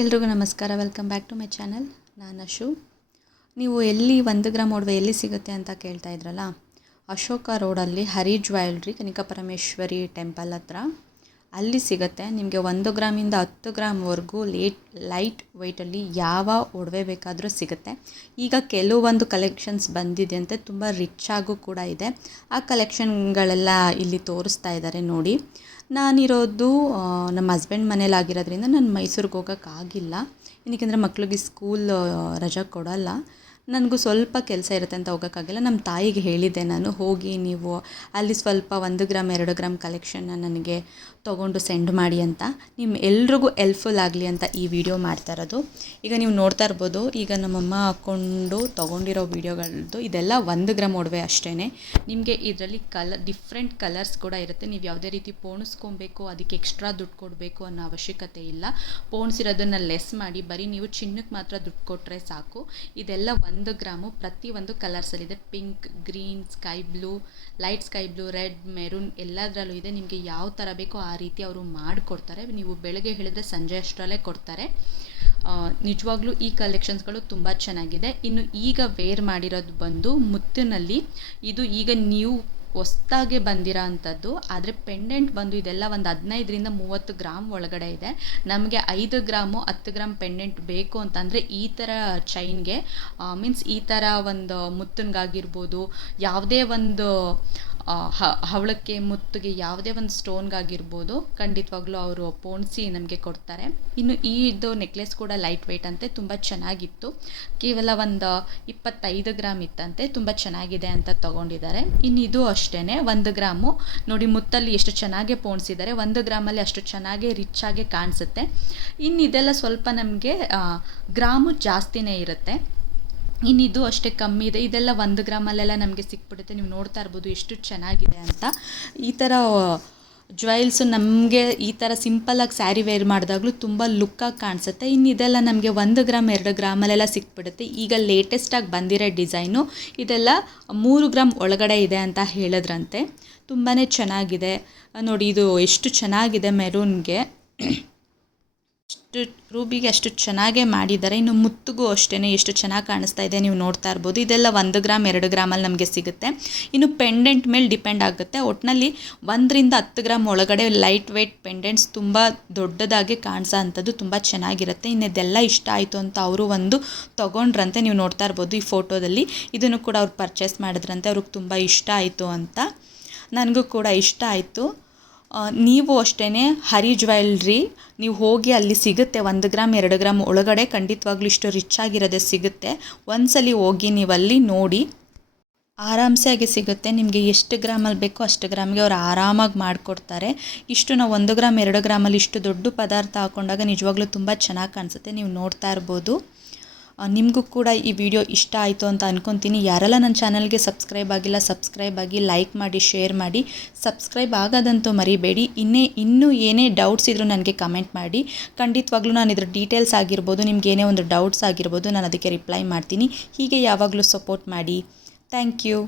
ಎಲ್ರಿಗೂ ನಮಸ್ಕಾರ. Welcome back to my channel ನಾನು ಅಶು. ನೀವು ಎಲ್ಲಿ ಒಂದು ಗ್ರಾಮ್ ಒಡವೆ ಎಲ್ಲಿ ಸಿಗುತ್ತೆ ಅಂತ ಕೇಳ್ತಾ ಇದ್ರಲ್ಲ, ಅಶೋಕ ರೋಡಲ್ಲಿ ಹರಿ ಜ್ಯುವೆಲ್ರಿ ಕನಿಕಾ ಪರಮೇಶ್ವರಿ ಟೆಂಪಲ್ ಹತ್ರ. ಅಲ್ಲಿ ಸಿಗುತ್ತೆ. ನಿಮಗೆ ಒಂದು ಗ್ರಾಮಿಂದ ಹತ್ತು ಗ್ರಾಮ್ವರೆಗೂ ಲೇಟ್, ಲೈಟ್ ವೆಯ್ಟಲ್ಲಿ ಯಾವ ಒಡವೆ ಬೇಕಾದರೂ ಸಿಗುತ್ತೆ. ಈಗ ಕೆಲವೊಂದು ಕಲೆಕ್ಷನ್ಸ್ ಬಂದಿದೆ ಅಂತ ತುಂಬ ರಿಚ್ ಆಗೂ ಕೂಡ ಇದೆ. ಆ ಕಲೆಕ್ಷನ್ಗಳೆಲ್ಲ ಇಲ್ಲಿ ತೋರಿಸ್ತಾ ಇದ್ದಾರೆ ನೋಡಿ. ನಾನಿರೋದು ನಮ್ಮ ಹಸ್ಬೆಂಡ್ ಮನೇಲಿ ಆಗಿರೋದ್ರಿಂದ ನಾನು ಮೈಸೂರಿಗೆ ಹೋಗೋಕ್ಕಾಗಿಲ್ಲ. ಏನಕ್ಕೆಂದರೆ ಮಕ್ಳಿಗೆ ಸ್ಕೂಲ್ ರಜೆ ಕೊಡಲ್ಲ. ನನಗೂ ಸ್ವಲ್ಪ ಕೆಲಸ ಇರುತ್ತೆ ಅಂತ ಹೋಗೋಕ್ಕಾಗಿಲ್ಲ. ನಮ್ಮ ತಾಯಿಗೆ ಹೇಳಿದ್ದೆ ನಾನು, ಹೋಗಿ ನೀವು ಅಲ್ಲಿ ಸ್ವಲ್ಪ ಒಂದು ಗ್ರಾಮ್, ಎರಡು ಗ್ರಾಮ್ ಕಲೆಕ್ಷನ್ನ ನನಗೆ ತೊಗೊಂಡು ಸೆಂಡ್ ಮಾಡಿ ಅಂತ. ನಿಮ್ಮ ಎಲ್ರಿಗೂ ಎಲ್ಪ್ಫುಲ್ ಆಗಲಿ ಅಂತ ಈ ವಿಡಿಯೋ ಮಾಡ್ತಾ ಇರೋದು. ಈಗ ನೀವು ನೋಡ್ತಾ ಇರ್ಬೋದು, ಈಗ ನಮ್ಮಮ್ಮ ಹಾಕ್ಕೊಂಡು ತೊಗೊಂಡಿರೋ ವೀಡಿಯೋಗಳದ್ದು ಇದೆಲ್ಲ ಒಂದು ಗ್ರಾಮ್ ಒಡವೆ ಅಷ್ಟೇ ನಿಮಗೆ ಇದರಲ್ಲಿ ಕಲರ್ ಡಿಫ್ರೆಂಟ್ ಕಲರ್ಸ್ ಕೂಡ ಇರುತ್ತೆ. ನೀವು ಯಾವುದೇ ರೀತಿ ಪೋಣಿಸ್ಕೊಬೇಕು, ಅದಕ್ಕೆ ಎಕ್ಸ್ಟ್ರಾ ದುಡ್ಡು ಕೊಡಬೇಕು ಅನ್ನೋ ಅವಶ್ಯಕತೆ ಇಲ್ಲ. ಪೋಣಿಸಿರೋದನ್ನು ಲೆಸ್ ಮಾಡಿ, ಬರೀ ನೀವು ಚಿನ್ನಕ್ಕೆ ಮಾತ್ರ ದುಡ್ಡು ಕೊಟ್ಟರೆ ಸಾಕು. ಇದೆಲ್ಲ ಒಂದು ಗ್ರಾಮು, ಪ್ರತಿ ಒಂದು ಕಲರ್ಸಲ್ಲಿದೆ pink green sky blue light sky blue red maroon ಎಲ್ಲದರಲ್ಲೂ ಇದೆ. ನಿಮಗೆ ಯಾವ ಥರ ಬೇಕೋ ಆ ರೀತಿ ಅವರು ಮಾಡಿಕೊಡ್ತಾರೆ. ನೀವು ಬೆಳಗ್ಗೆ ಹೇಳಿದ್ರೆ ಸಂಜೆ ಅಷ್ಟರಲ್ಲೇ ಕೊಡ್ತಾರೆ. ನಿಜವಾಗ್ಲೂ ಈ ಕಲೆಕ್ಷನ್ಸ್ಗಳು ತುಂಬ ಚೆನ್ನಾಗಿದೆ. ಇನ್ನು ಈಗ ವೇರ್ ಮಾಡಿರೋದು ಬಂದು ಮುತ್ತಿನಲ್ಲಿ, ಇದು ಈಗ ನೀವು ಹೊಸ್ದಾಗೆ ಬಂದಿರೋ ಅಂಥದ್ದು, ಆದರೆ ಪೆಂಡೆಂಟ್ ಬಂದು ಇದೆಲ್ಲ ಒಂದು ಹದಿನೈದರಿಂದ ಮೂವತ್ತು ಗ್ರಾಮ್ ಒಳಗಡೆ ಇದೆ. ನಮಗೆ ಐದು ಗ್ರಾಮು ಹತ್ತು ಗ್ರಾಮ್ ಪೆಂಡೆಂಟ್ ಬೇಕು ಅಂತಂದರೆ ಈ ಥರ ಚೈನ್ಗೆ ಮೀನ್ಸ್ ಈ ಥರ ಒಂದು ಮುತ್ತನ್ಗಾಗಿರ್ಬೋದು, ಯಾವುದೇ ಒಂದು ಹವಳಕ್ಕೆ ಮುತ್ತಿಗೆ ಯಾವುದೇ ಒಂದು ಸ್ಟೋನ್ಗಾಗಿರ್ಬೋದು, ಖಂಡಿತವಾಗ್ಲೂ ಅವರು ಪೋಣಿಸಿ ನಮಗೆ ಕೊಡ್ತಾರೆ. ಇನ್ನು ಈ ಇದು ನೆಕ್ಲೆಸ್ ಕೂಡ ಲೈಟ್ ವೆಯ್ಟ್ ಅಂತೆ, ತುಂಬ ಚೆನ್ನಾಗಿತ್ತು. ಕೇವಲ ಒಂದು ಇಪ್ಪತ್ತೈದು ಗ್ರಾಮ್ ಇತ್ತಂತೆ, ತುಂಬ ಚೆನ್ನಾಗಿದೆ ಅಂತ ತಗೊಂಡಿದ್ದಾರೆ. ಇನ್ನು ಇದು ಅಷ್ಟೇ ಒಂದು ಗ್ರಾಮು. ನೋಡಿ, ಮುತ್ತಲ್ಲಿ ಎಷ್ಟು ಚೆನ್ನಾಗಿ ಪೋಣಿಸಿದ್ದಾರೆ. ಒಂದು ಗ್ರಾಮಲ್ಲಿ ಅಷ್ಟು ಚೆನ್ನಾಗಿ ರಿಚ್ ಆಗಿ ಕಾಣಿಸುತ್ತೆ. ಇನ್ನು ಇದೆಲ್ಲ ಸ್ವಲ್ಪ ನಮಗೆ ಗ್ರಾಮು ಜಾಸ್ತಿನೇ ಇರುತ್ತೆ. ಇನ್ನು ಇದು ಅಷ್ಟೇ ಕಮ್ಮಿ ಇದೆ. ಇದೆಲ್ಲ ಒಂದು ಗ್ರಾಮಲ್ಲೆಲ್ಲ ನಮಗೆ ಸಿಕ್ಬಿಡುತ್ತೆ. ನೀವು ನೋಡ್ತಾ ಇರ್ಬೋದು ಎಷ್ಟು ಚೆನ್ನಾಗಿದೆ ಅಂತ. ಈ ಥರ ಜ್ಯುವೆಲ್ಸು ನಮಗೆ ಈ ಥರ ಸಿಂಪಲ್ಲಾಗಿ ಸ್ಯಾರಿ ವೇರ್ ಮಾಡಿದಾಗಲೂ ತುಂಬ ಲುಕ್ಕಾಗಿ ಕಾಣಿಸುತ್ತೆ. ಇನ್ನು ಇದೆಲ್ಲ ನಮಗೆ ಒಂದು ಗ್ರಾಮ್, ಎರಡು ಗ್ರಾಮಲ್ಲೆಲ್ಲ ಸಿಕ್ಬಿಡುತ್ತೆ. ಈಗ ಲೇಟೆಸ್ಟಾಗಿ ಬಂದಿರೋ ಡಿಸೈನು ಇದೆಲ್ಲ ಮೂರು ಗ್ರಾಮ್ ಒಳಗಡೆ ಇದೆ ಅಂತ ಹೇಳಿದ್ರಂತೆ. ತುಂಬಾ ಚೆನ್ನಾಗಿದೆ. ನೋಡಿ, ಇದು ಎಷ್ಟು ಚೆನ್ನಾಗಿದೆ ಮೆರೂನ್ಗೆ ಅಷ್ಟು ರೂಬಿಗೆ ಅಷ್ಟು ಚೆನ್ನಾಗೇ ಮಾಡಿದ್ದಾರೆ. ಇನ್ನು ಮುತ್ತಿಗೂ ಅಷ್ಟೇ ಎಷ್ಟು ಚೆನ್ನಾಗಿ ಕಾಣಿಸ್ತಾ ಇದೆ ನೀವು ನೋಡ್ತಾ ಇರ್ಬೋದು. ಇದೆಲ್ಲ ಒಂದು ಗ್ರಾಮ್ ಎರಡು ಗ್ರಾಮಲ್ಲಿ ನಮಗೆ ಸಿಗುತ್ತೆ. ಇನ್ನು ಪೆಂಡೆಂಟ್ ಮೇಲೆ ಡಿಪೆಂಡ್ ಆಗುತ್ತೆ. ಒಟ್ಟಿನಲ್ಲಿ ಒಂದರಿಂದ ಹತ್ತು ಗ್ರಾಮ್ ಒಳಗಡೆ ಲೈಟ್ ವೆಯ್ಟ್ ಪೆಂಡೆಂಟ್ಸ್ ತುಂಬ ದೊಡ್ಡದಾಗಿ ಕಾಣಿಸೋ ಅಂಥದ್ದು ತುಂಬ ಚೆನ್ನಾಗಿರುತ್ತೆ. ಇನ್ನು ಇದೆಲ್ಲ ಇಷ್ಟ ಆಯಿತು ಅಂತ ಅವರು ಒಂದು ತೊಗೊಂಡ್ರಂತೆ ನೀವು ನೋಡ್ತಾ ಇರ್ಬೋದು ಈ ಫೋಟೋದಲ್ಲಿ. ಇದನ್ನು ಕೂಡ ಅವ್ರು ಪರ್ಚೇಸ್ ಮಾಡಿದ್ರಂತೆ. ಅವ್ರಿಗೆ ತುಂಬ ಇಷ್ಟ ಆಯಿತು ಅಂತ. ನನಗೂ ಕೂಡ ಇಷ್ಟ ಆಯಿತು. ನೀವು ಅಷ್ಟೇ ಹರಿ ಜ್ಯುವೆಲ್ರಿ, ನೀವು ಹೋಗಿ ಅಲ್ಲಿ ಸಿಗುತ್ತೆ, ಒಂದು ಗ್ರಾಮ್, ಎರಡು ಗ್ರಾಮ್ ಒಳಗಡೆ ಖಂಡಿತವಾಗ್ಲೂ ಇಷ್ಟು ರಿಚ್ ಆಗಿರೋದೇ ಸಿಗುತ್ತೆ. ಒಂದ್ಸಲಿ ಹೋಗಿ ನೀವು ಅಲ್ಲಿ ನೋಡಿ ಆರಾಮ್ಸೆ ಆಗಿ ಸಿಗುತ್ತೆ. ನಿಮಗೆ ಎಷ್ಟು ಗ್ರಾಮಲ್ಲಿ ಬೇಕೋ ಅಷ್ಟು ಗ್ರಾಮ್ಗೆ ಅವ್ರು ಆರಾಮಾಗಿ ಮಾಡಿಕೊಡ್ತಾರೆ. ಇಷ್ಟು ನಾವು ಒಂದು ಗ್ರಾಮ್, ಎರಡು ಗ್ರಾಮಲ್ಲಿ ಇಷ್ಟು ದೊಡ್ಡ ಪದಾರ್ಥ ಹಾಕೊಂಡಾಗ ನಿಜವಾಗ್ಲೂ ತುಂಬ ಚೆನ್ನಾಗಿ ಕಾಣಿಸುತ್ತೆ. ನೀವು ನೋಡ್ತಾ ಇರ್ಬೋದು. ನಿಮಗೂ ಕೂಡ ಈ ವಿಡಿಯೋ ಇಷ್ಟ ಆಯಿತು ಅಂತ ಅನ್ಕೊತೀನಿ. ಯಾರೆಲ್ಲ ನನ್ನ ಚಾನಲ್ಗೆ ಸಬ್ಸ್ಕ್ರೈಬ್ ಆಗಿಲ್ಲ, ಸಬ್ಸ್ಕ್ರೈಬ್ ಆಗಿ ಲೈಕ್ ಮಾಡಿ, ಶೇರ್ ಮಾಡಿ. ಸಬ್ಸ್ಕ್ರೈಬ್ ಆಗೋದಂತೂ ಮರಿಬೇಡಿ. ಇನ್ನೇ, ಇನ್ನೂ ಏನೇ ಡೌಟ್ಸ್ ಇದ್ದರೂ ನನಗೆ ಕಮೆಂಟ್ ಮಾಡಿ. ಖಂಡಿತವಾಗ್ಲೂ ನಾನು ಇದ್ರ ಡೀಟೇಲ್ಸ್ ಆಗಿರ್ಬೋದು, ನಿಮ್ಗೆ ಏನೇ ಒಂದು ಡೌಟ್ಸ್ ಆಗಿರ್ಬೋದು, ನಾನು ಅದಕ್ಕೆ ರಿಪ್ಲೈ ಮಾಡ್ತೀನಿ. ಹೀಗೆ ಯಾವಾಗಲೂ ಸಪೋರ್ಟ್ ಮಾಡಿ. Thank you.